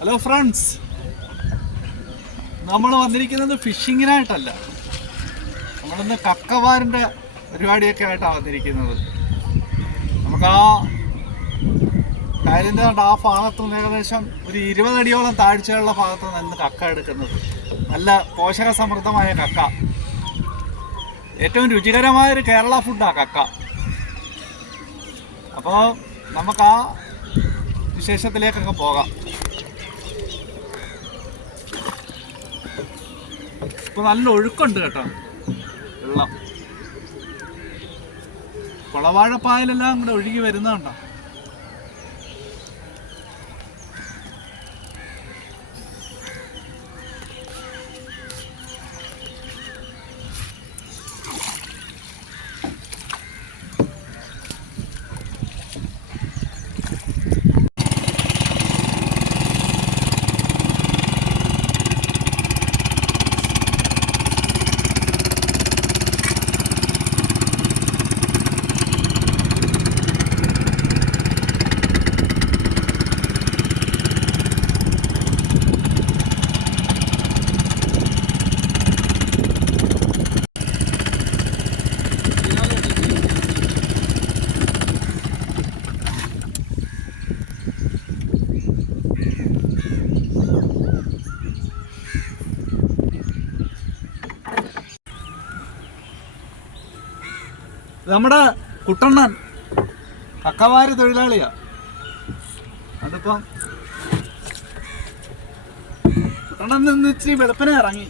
Hello friends, നമ്മൾ വന്നിരിക്കുന്നത് ഫിഷിങ്ങിനായിട്ടല്ല. നമ്മളിന്ന് കക്കവാരിൻ്റെ പരിപാടിയൊക്കെ ആയിട്ടാണ് വന്നിരിക്കുന്നത്. നമുക്ക് ആ കായലിൻ്റെ ആ ഭാഗത്തുനിന്ന് ഏകദേശം ഒരു 20 അടിയോളം താഴ്ചയുള്ള ഭാഗത്തു നിന്ന് കക്ക എടുക്കുന്നത്. നല്ല പോഷക സമൃദ്ധമായ കക്ക, ഏറ്റവും രുചികരമായൊരു കേരള ഫുഡാണ് കക്ക. അപ്പോൾ നമുക്ക് ആ വിശേഷത്തിലേക്കൊക്കെ പോകാം. ഇപ്പോൾ നല്ല ഒഴുക്കുണ്ട് കേട്ടോ, വെള്ളം കുളവാഴപ്പായലെല്ലാം കൂടെ ഒഴുകി വരുന്നതുണ്ടോ. നമ്മുടെ കുട്ടണ്ണൻ കക്കവാരി തൊഴിലാളിയാ. അതിപ്പം കുട്ടണ്ണൻ നിന്ന് ഇച്ചിരി വെളുപ്പിനെ ഇറങ്ങി.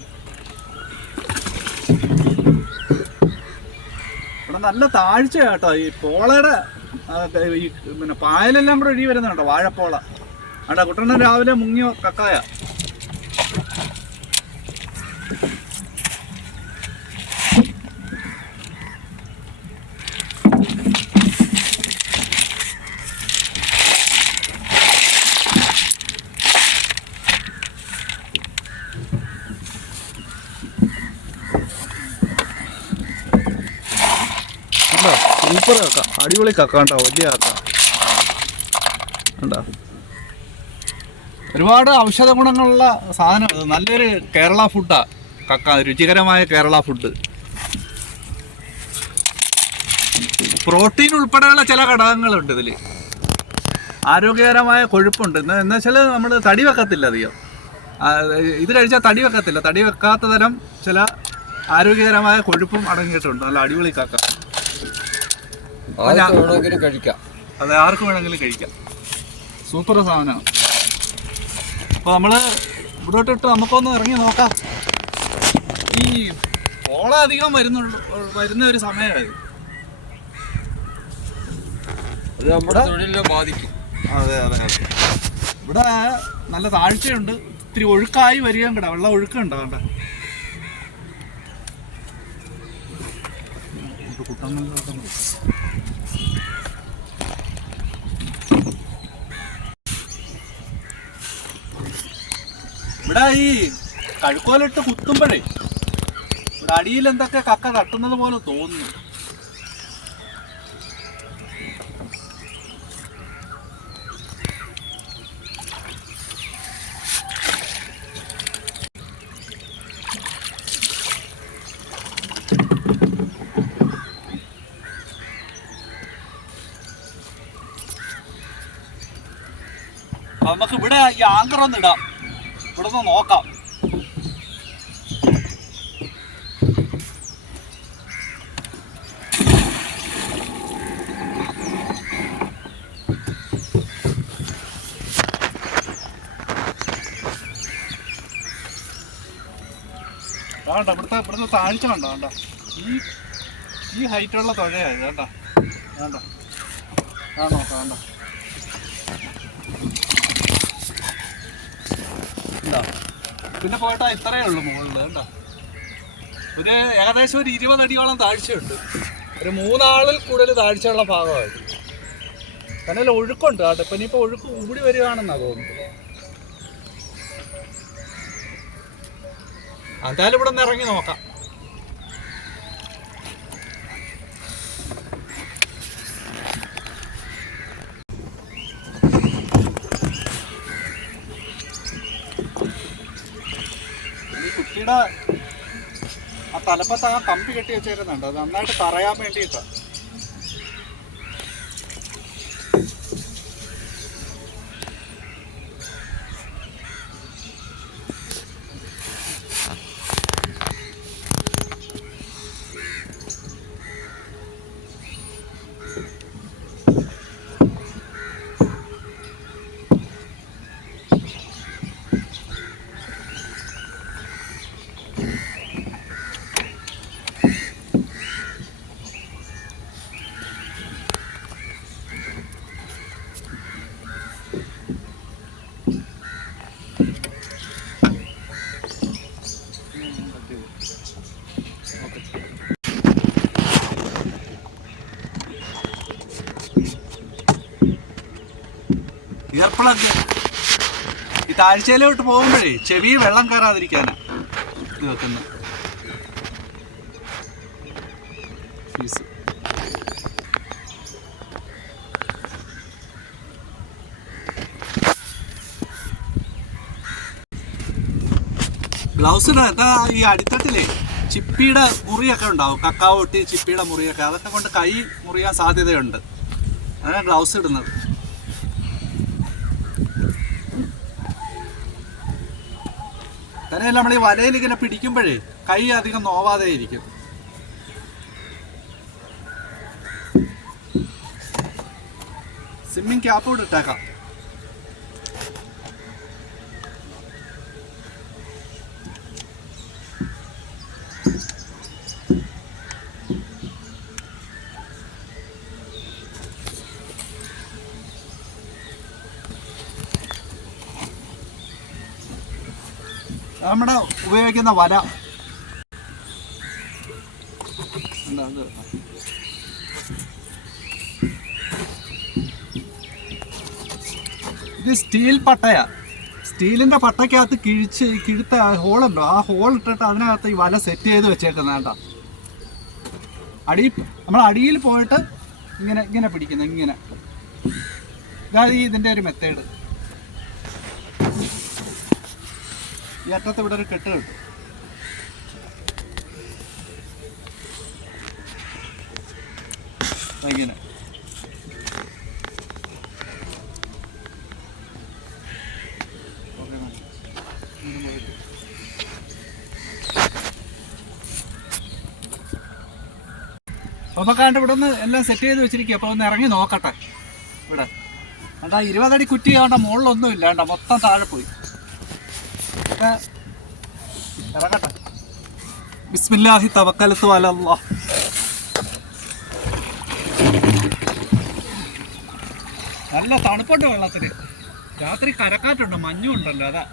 ഇവിടെ നല്ല താഴ്ചയാ കേട്ടോ. ഈ പോളയുടെ ഈ പിന്നെ പായലെല്ലാം കൂടെ ഒഴുകി വരുന്നുണ്ടോ, വാഴപ്പോള. അവിടെ കുട്ടണ്ണൻ രാവിലെ മുങ്ങിയ കക്കായ. സൂപ്പർ കക്ക, അടിപൊളി കക്ക കേട്ടോ, വലിയ കക്ക കണ്ടോ. ഒരുപാട് ഔഷധ ഗുണങ്ങളുള്ള സാധനം. നല്ലൊരു കേരള ഫുഡാണ് കക്ക, രുചികരമായ കേരള ഫുഡ്. പ്രോട്ടീൻ ഉൾപ്പെടെയുള്ള ചില ഘടകങ്ങളുണ്ട് ഇതിൽ. ആരോഗ്യകരമായ കൊഴുപ്പുണ്ട്. എന്ന് വെച്ചാൽ നമ്മൾ തടി വെക്കത്തില്ല അധികം. ഇത് കഴിച്ചാൽ തടി വെക്കത്തില്ല. തടി വെക്കാത്ത തരം ചില ആരോഗ്യകരമായ കൊഴുപ്പും അടങ്ങിയിട്ടുണ്ട്. നല്ല അടിപൊളി കക്ക. കഴിക്കാം, അതെ, ആർക്കും വേണമെങ്കിലും കഴിക്കാം. സൂപ്പർ സാധനമാണ്. അപ്പോൾ നമ്മൾ ഇവിടോട്ടിട്ട് നമുക്കൊന്ന് ഇറങ്ങി നോക്കാം. ഈ പോള അധികം വരുന്ന ഒരു സമയമായത്. അത് നമ്മുടെ തൊഴിലിനെ ബാധിക്കും. അതെ അതെ അതെ. ഇവിടെ നല്ല താഴ്ചയുണ്ട്, ഇത്തിരി ഒഴുക്കായി വരികയും കൂടെ. വെള്ളം ഒഴുക്കുണ്ടോ കണ്ട. ഇവിടെ ഈ കഴുക്കോലിട്ട് കുത്തുമ്പോഴേ ഇവിടെ അടിയിൽ എന്തൊക്കെ കക്ക തട്ടുന്നത് പോലെ തോന്നുന്നു. നമുക്ക് ഇവിടെ ഈ ആങ്കർ ഒന്ന് ഇടാം, ഇവിടെ നിന്ന് നോക്കാം. വേണ്ട, ഇവിടുത്തെ താഴ്ച കണ്ടോ, വേണ്ട ഈ ഹൈറ്റുള്ള തുഴയായത് വേണ്ട വേണ്ട. ആ നോക്കാം, വേണ്ട. പിന്നെ പോയിട്ടാ ഇത്രയേ ഉള്ളൂ മുകളിൽ കേട്ടോ. ഒരു ഏകദേശം ഒരു 20 അടിയോളം താഴ്ചയുണ്ട്. ഒരു 3 ആളിൽ കൂടുതൽ താഴ്ചയുള്ള ഭാഗമായത്. കാരണം ഒഴുക്കുണ്ട് കേട്ടോ. ഇപ്പം ഇനിയിപ്പോൾ ഒഴുക്ക് കൂടി വരികയാണെന്നാണ് തോന്നുന്നത്. എന്തായാലും ഇവിടെ നിന്ന് ഇറങ്ങി നോക്കാം. കുറ്റിയുടെ ആ തലപ്പത്ത് ആ കമ്പി കെട്ടി വെച്ചേക്കുന്നുണ്ട്, അത് നന്നായിട്ട് തറയാൻ വേണ്ടിയിട്ടാണ്. ഇയർ പ്ലഗ് ഈ താഴ്ചയിലോട്ട് പോകുമ്പോഴേ ചെവി വെള്ളം കയറാതിരിക്കാനാ ഇത് വെക്കുന്നത്. ഫീസ് ഗ്ലൗസിന് എന്താ ഈ അടിത്തട്ടിലേ ചിപ്പിയുടെ മുറിയൊക്കെ ഉണ്ടാവും, കക്കാവ് ഒട്ടി ചിപ്പിയുടെ മുറിയൊക്കെ, അതൊക്കെ കൊണ്ട് കൈ മുറിയാൻ സാധ്യതയുണ്ട്. അതാണ് ഗ്ലൗസ് ഇടുന്നത്. തന്നെയല്ല, നമ്മൾ ഈ വലയിൽ ഇങ്ങനെ പിടിക്കുമ്പോഴേ കൈ അധികം നോവാതെ ഇരിക്കും. സ്വിമ്മിങ് ക്യാപ്പ് കൂടെ ഇട്ടേക്കാം. നമ്മുടെ ഉപയോഗിക്കുന്ന വല എന്താ, ഇത് സ്റ്റീൽ പട്ടയാ. സ്റ്റീലിന്റെ പട്ടയ്ക്കകത്ത് കിഴുത്ത ഹോളുണ്ടോ, ആ ഹോൾ ഇട്ടിട്ട് അതിനകത്ത് ഈ വല സെറ്റ് ചെയ്ത് വെച്ചേക്കുന്ന കേട്ടോ. നമ്മൾ അടിയിൽ പോയിട്ട് ഇങ്ങനെ ഇങ്ങനെ പിടിക്കുന്നത്, ഇങ്ങനെ. ഇതാണ് ഇതിൻ്റെ ഒരു മെത്തേഡ്. ഈ അറ്റത്ത് ഇവിടെ ഒരു കെട്ട് കിട്ടും. ഇങ്ങനെ അപ്പോൾ കാണ്ട് ഇവിടെ ഒന്ന് എല്ലാം സെറ്റ് ചെയ്ത് വെച്ചിരിക്കുക. അപ്പോൾ ഒന്ന് ഇറങ്ങി നോക്കട്ടെ. ഇവിടെ കണ്ടാ 20 അടി കുറ്റി ആണ്ട, മുകളിലൊന്നും ഇല്ല കണ്ട, മൊത്തം താഴെ പോയി. ഇറങ്ങട്ടെ. ബിസ്മില്ലാഹി തവക്കലത്തു അലല്ലാഹ്. നല്ല തണുപ്പുണ്ട് വെള്ളത്തിന്. രാത്രി കരക്കാറ്റുണ്ട്, മഞ്ഞും ഉണ്ടല്ലോ, അതാ.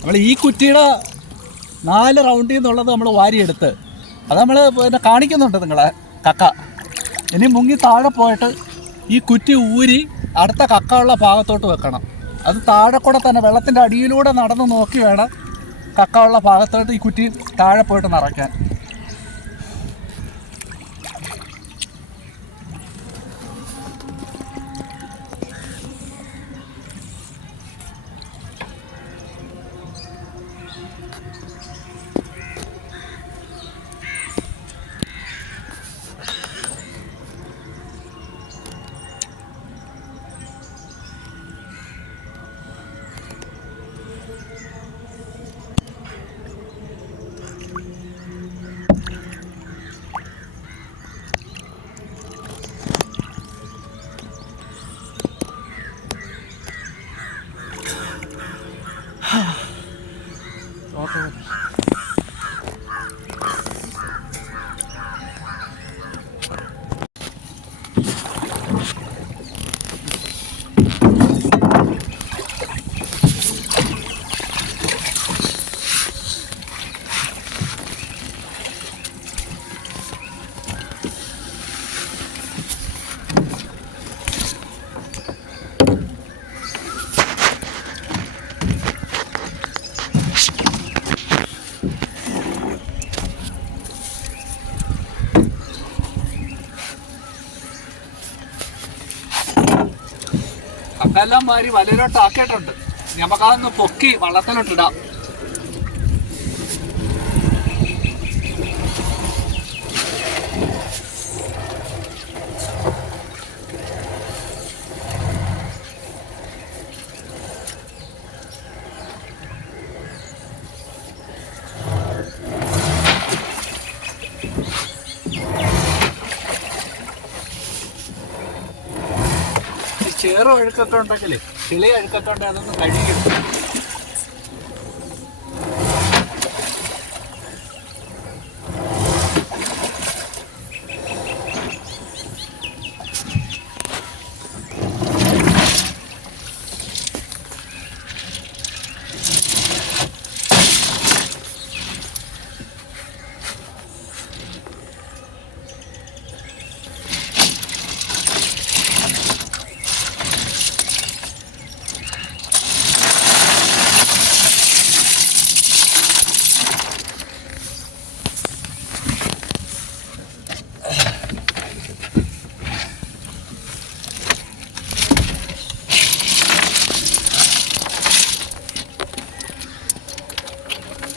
നമ്മൾ ഈ കുറ്റിയുടെ 4 റൗണ്ടിൽ നിന്നുള്ളത് നമ്മൾ വാരിയെടുത്ത് അത് നമ്മൾ പിന്നെ കാണിക്കുന്നുണ്ട് നിങ്ങളെ കക്ക. ഇനി മുങ്ങി താഴെ പോയിട്ട് ഈ കുറ്റി ഊരി അടുത്ത കക്ക ഉള്ള ഭാഗത്തോട്ട് വെക്കണം. അത് താഴെ കൂടെ തന്നെ വെള്ളത്തിൻ്റെ അടിയിലൂടെ നടന്ന് നോക്കി വേണം കക്ക ഉള്ള ഭാഗത്തോട്ട് ഈ കുറ്റി താഴെ പോയിട്ട് നിറയ്ക്കാൻ. കക്കെല്ലാം മാറി വലയിലോട്ട് ആക്കിയിട്ടുണ്ട്. നമുക്കതൊന്ന് പൊക്കി വള്ളത്തിലോട്ടിടാം. ചേറ് അഴുക്കൊക്കെ ഉണ്ടെങ്കിൽ ചെളി അഴുക്കൊക്കെ ഉണ്ടെങ്കിൽ അതൊന്ന് കഴുകിയെടുക്കും.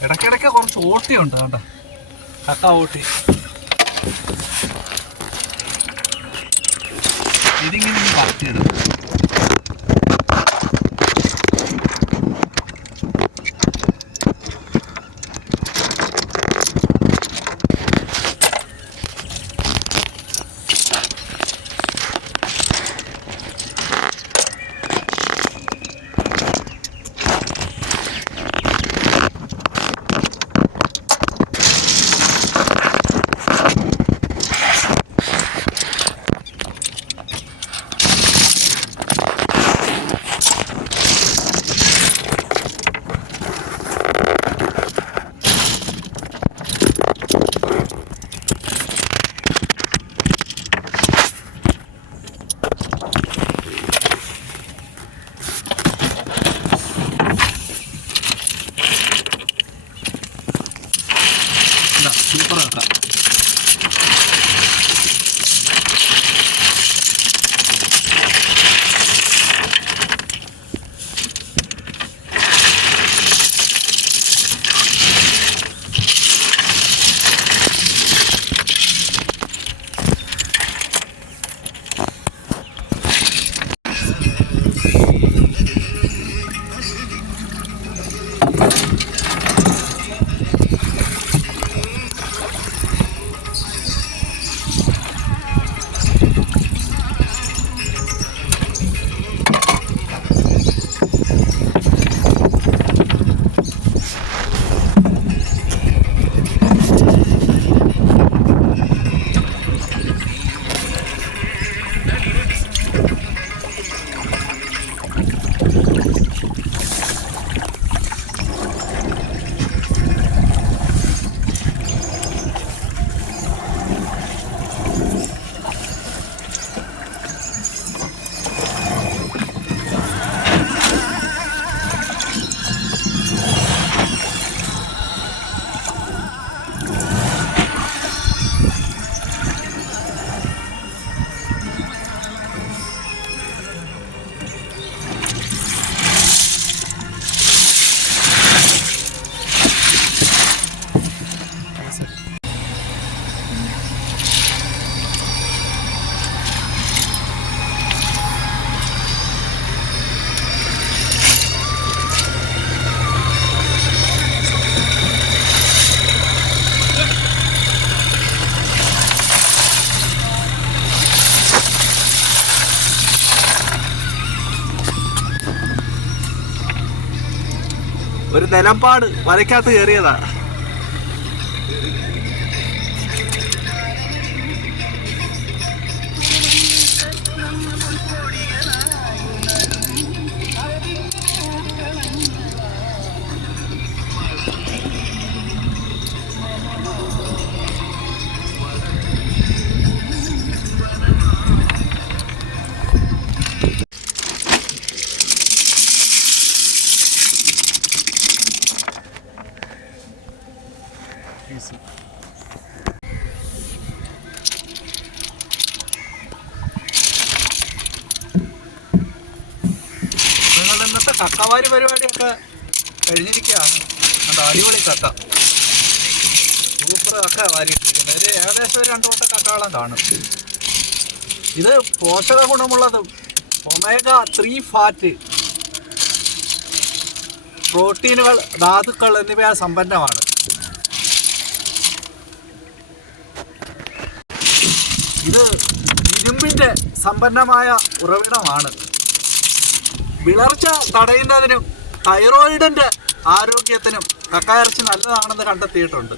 ഇടയ്ക്കിടയ്ക്ക് കുറച്ച് ഓട്ടിയുണ്ട് കേട്ടോ, കക്ക ഓട്ടി. ഇതിങ്ങനെ പറത്തിയിടും. സൂപ്പർ കക്ക. ഒരു നിലമ്പാട് വലയ്ക്കകത്ത് കയറിയതാ. കക്കവാരി പരിപാടിയൊക്കെ കഴിഞ്ഞിരിക്കുകയാണ്. കണ്ടോ, അടിപൊളി കക്ക, സൂപ്പർ കക്ക വാരിയിട്ടിരിക്കുന്നത്. ഒരു ഏകദേശം ഒരു 2 വട്ട കക്കകളും കാണും. ഇത് പോഷക ഗുണമുള്ളതും omega-3 ഫാറ്റ്, പ്രോട്ടീനുകൾ, ധാതുക്കൾ എന്നിവയാൽ സമ്പന്നമാണ്. ഇത് ഇരുമ്പിൻ്റെ സമ്പന്നമായ ഉറവിടമാണ്. വിളർച്ച തടയുന്നതിനും തൈറോയിഡിൻ്റെ ആരോഗ്യത്തിനും കക്കയിറച്ചി നല്ലതാണെന്ന് കണ്ടെത്തിയിട്ടുണ്ട്.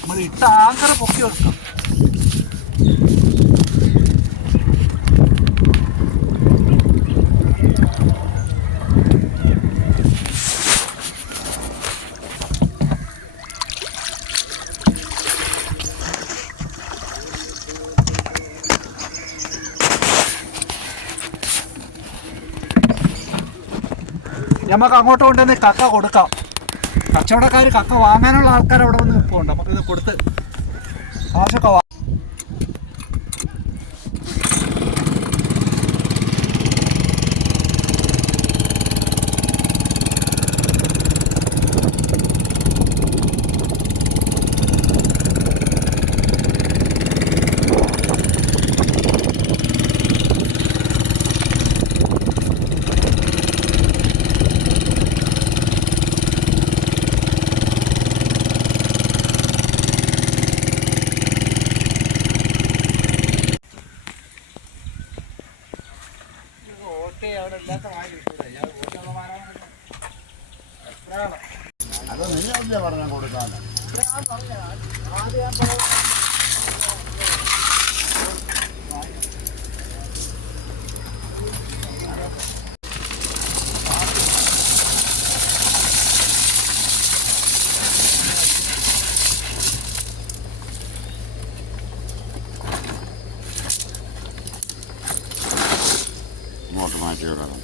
നമ്മൾ ഇട്ട ആങ്കർ പൊക്കി വെക്കാം. നമുക്ക് അങ്ങോട്ട് കൊണ്ടുവന്ന് കക്ക കൊടുക്കാം. കച്ചവടക്കാർ കക്ക വാങ്ങാനുള്ള ആൾക്കാർ അവിടെ വന്ന് നിൽപ്പുണ്ട്. നമുക്കിത് കൊടുത്ത് കാശൊക്കെ വാങ്ങാം. അത് നീ പറഞ്ഞാൽ കൊടുക്കാൻ ഇങ്ങോട്ട് മാറ്റി വിടണം.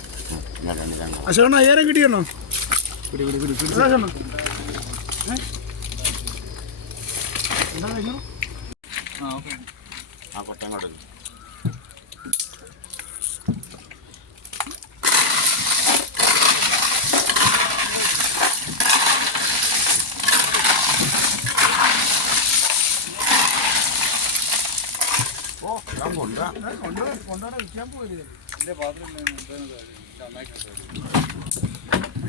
അശോകണ്ണ 5000 കിട്ടിയണോ? ആ കൊട്ടം കൊടുക്കും. ഓ ഞാൻ കൊണ്ടുവരാൻ വിൽക്കാൻ പോയില്ലേ?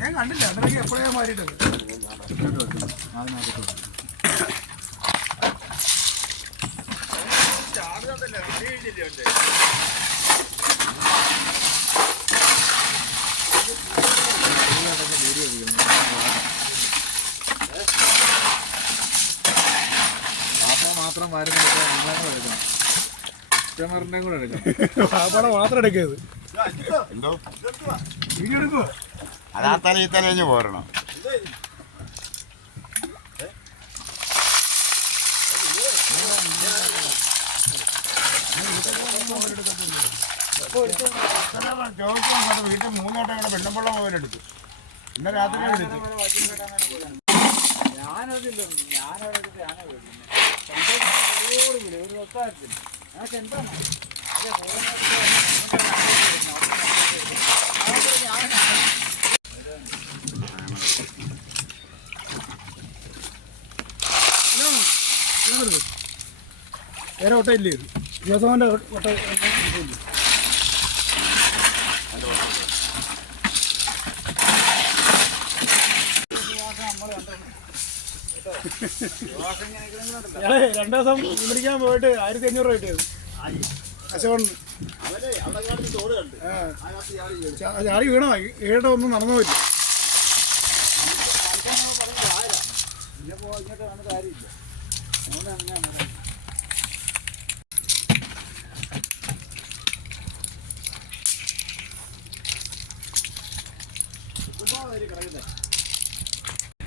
ഞാൻ കണ്ടില്ല, അതിനൊക്കെ എപ്പോഴേ മാറിയിട്ടത്. മാത്രം വരുന്നത് നമ്മളെ കൂടെ എടുക്കണം, കസ്റ്റമറിൻ്റെയും കൂടെ എടുക്കണം. പാപ്പാടെ മാത്രം എടുക്കരുത്. എന്തോ വീഡിയോ എടുക്കുവോ? അതാ തല ഈ തലഞ്ഞ് പോരണം. ചോദിക്കാൻ വീട്ടിൽ 3 വട്ടം കൂടെ വെള്ളംപുള്ള പോലെടുത്തു. ഇന്ന് രാത്രി എടുത്തു. വേറെ ഓട്ടം ഇല്ലേ? ജോസഫിന്റെ ഓട്ടം ഞങ്ങള് 2 ദിവസം പിടിക്കാൻ പോയിട്ട് 1500 രൂപ കിട്ടിയത് അശോകൻ. ചാടി വീണോ? ഏട്ട ഒന്നും നടന്നു പറ്റും.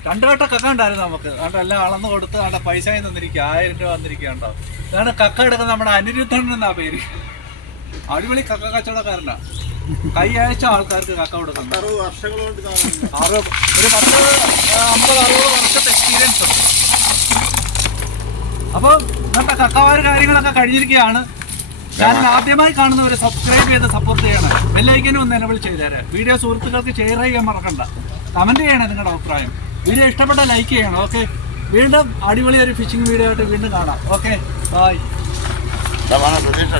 രണ്ടു വട്ട കക്ക ഉണ്ടായിരുന്നു നമുക്ക്. അതുകൊണ്ട് എല്ലാം അളന്ന് കൊടുത്ത് അവിടെ പൈസ തന്നിരിക്കുക, 1000 രൂപ വന്നിരിക്കുകയുണ്ടോ. ഇതാണ് കക്ക എടുക്കുന്ന നമ്മുടെ അനിരുദ്ധൻ എന്നാ പേര്. അടിപൊളി കക്ക കച്ചവടക്കാരനാ. കൈ അയച്ച ആൾക്കാർക്ക് കക്ക കൊടുക്കണം. 60 വർഷങ്ങൾ കൊണ്ട് ഒരു 10-50-60 വർഷത്തെ എക്സ്പീരിയൻസ് ഉണ്ട്. അപ്പം ഇന്നത്തെ കക്കാവാര് കാര്യങ്ങളൊക്കെ കഴിഞ്ഞിരിക്കുകയാണ്. ഞാൻ ആദ്യമായി കാണുന്നവരെ സബ്സ്ക്രൈബ് ചെയ്ത് സപ്പോർട്ട് ചെയ്യണം. ബെല്ലൈക്കനും ഒന്ന് എനേബിൾ ചെയ്തേരെ. വീഡിയോ സുഹൃത്തുക്കൾക്ക് ഷെയർ ചെയ്യാൻ മറക്കണ്ട. കമൻറ്റ് ചെയ്യണം നിങ്ങളുടെ അഭിപ്രായം. വീഡിയോ ഇഷ്ടപ്പെട്ട ലൈക്ക് ചെയ്യണം. ഓക്കെ, വീണ്ടും അടിപൊളി ഒരു ഫിഷിംഗ് വീഡിയോ ആയിട്ട് വീണ്ടും കാണാം. Okay, bye. പ്രതീക്ഷ